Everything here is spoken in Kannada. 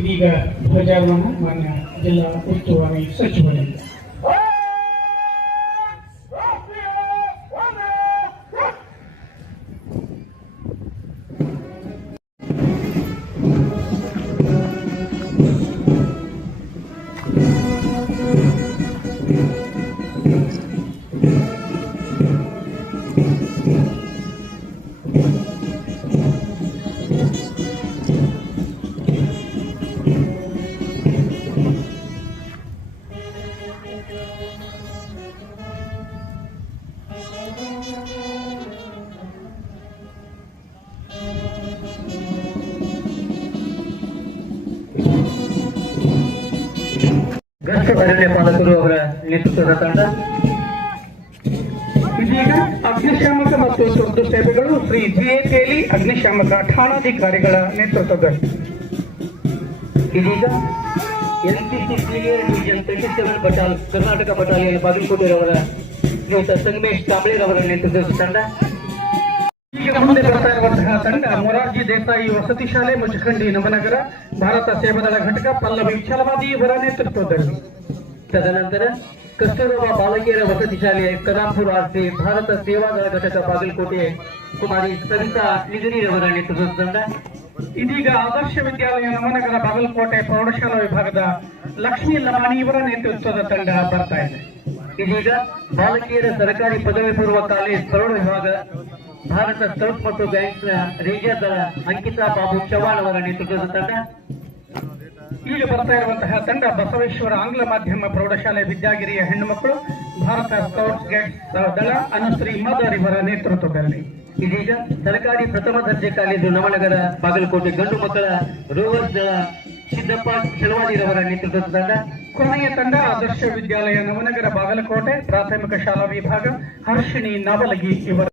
ಇದೀಗ ಧ್ವಜಾರೋಹಣ ಮಾನ್ಯ ಜಿಲ್ಲಾ ಉಸ್ತುವಾರಿ ಸಚಿವರಿಂದ. ಪಾಲಕರು ಅವರ ನೇತೃತ್ವದ ತಂಡ ಇದೀಗ ಅಗ್ನಿಶಾಮಕ ಮತ್ತು ತುರ್ತು ಸೇವೆಗಳು ಶ್ರೀ ಜಿಎಕೆಲಿ ಅಗ್ನಿಶಾಮಕ ಠಾಣಾಧಿಕಾರಿಗಳ ನೇತೃತ್ವದಲ್ಲಿ ಇದೀಗ ಎನ್ಸಿಸಿ ಕ್ಲಿಯರ್ ಡಿವಿಷನ್ 37 ಬಟಾಲ್ ಕರ್ನಾಟಕ ಬಟಾಲಿಯನ್ ಬಾಗಲಕೋಟೆರವರ ಶ್ರೀಯುತ ಸಂಗಮೇಶ್ ಕಾಂಬ್ಳೆರವರ ನೇತೃತ್ವದ ತಂಡ. ಈಗ ಮುಂದೆ ಬರ್ತಾ ಇರುವಂತಹ ತಂಡ ಮೊರಾರ್ಜಿ ದೇಸಾಯಿ ವಸತಿ ಶಾಲೆ ಮುಚಖಂಡಿ ನವನಗರ ಭಾರತ ಸೇವಾದಳ ಘಟಕ ಪಲ್ಲವಿ ಛಲವಾದಿ ಇವರ ನೇತೃತ್ವದಲ್ಲಿ. ತದನಂತರ ಕಸ್ತೂರಬಾ ಬಾಲಕಿಯರ ವಸತಿ ಶಾಲೆ ಕದಾಂಪುರ ಆರ್ಸಿ ಭಾರತ ಸೇವಾದಳ ಘಟಕ ಬಾಗಲಕೋಟೆ ಕುಮಾರಿ ಸವಿತಾ ನಿಗರಿರವರ ನೇತೃತ್ವದ ತಂಡ. ಇದೀಗ ಆದರ್ಶ ವಿದ್ಯಾಲಯ ನವನಗರ ಬಾಗಲಕೋಟೆ ಪ್ರೌಢಶಾಲಾ ವಿಭಾಗದ ಲಕ್ಷ್ಮೀ ಲಮಾಣಿ ಇವರ ನೇತೃತ್ವದ ತಂಡ ಬರ್ತಾ ಇದೆ. ಇದೀಗ ಬಾಲಕಿಯರ ಸರ್ಕಾರಿ ಪದವಿ ಪೂರ್ವ ಕಾಲೇಜ್ ಪ್ರೌಢ ವಿಭಾಗ ಭಾರತ ಸ್ಕೌಟ್ ಮತ್ತು ಗೈಡ್ಸ್ನ ರೇಂಜರ್ ದಳ ಅಂಕಿತಾ ಬಾಬು ಚವ್ಹಾಣ್ ಅವರ ನೇತೃತ್ವದ ತಂಡ. ಈಗ ಬರ್ತಾ ಇರುವಂತಹ ತಂಡ ಬಸವೇಶ್ವರ ಆಂಗ್ಲ ಮಾಧ್ಯಮ ಪ್ರೌಢಶಾಲೆ ವಿದ್ಯಾಗಿರಿಯ ಹೆಣ್ಣು ಮಕ್ಕಳು ಭಾರತ ಸ್ಕೌಟ್ಸ್ ಗೈಡ್ಸ್ ದಳ ಅನುಶ್ರೀ ಮದರ್ ಇವರ ನೇತೃತ್ವದಲ್ಲಿ. ಇದೀಗ ಸರ್ಕಾರಿ ಪ್ರಥಮ ದರ್ಜೆ ಕಾಲೇಜು ನವನಗರ ಬಾಗಲಕೋಟೆ ಗಂಡು ಮಕ್ಕಳ ರೋವರ್ಸ್ ದಳ ಸಿದ್ದಪ್ಪ ಚಲವಾಡಿರವರ ನೇತೃತ್ವದ ತಂಡ. ಕೊನೆಯ ತಂಡ ಆದರ್ಶ ವಿದ್ಯಾಲಯ ನವನಗರ ಬಾಗಲಕೋಟೆ ಪ್ರಾಥಮಿಕ ಶಾಲಾ ವಿಭಾಗ ಹರ್ಷಿಣಿ ನವಲಗಿ ಇವರ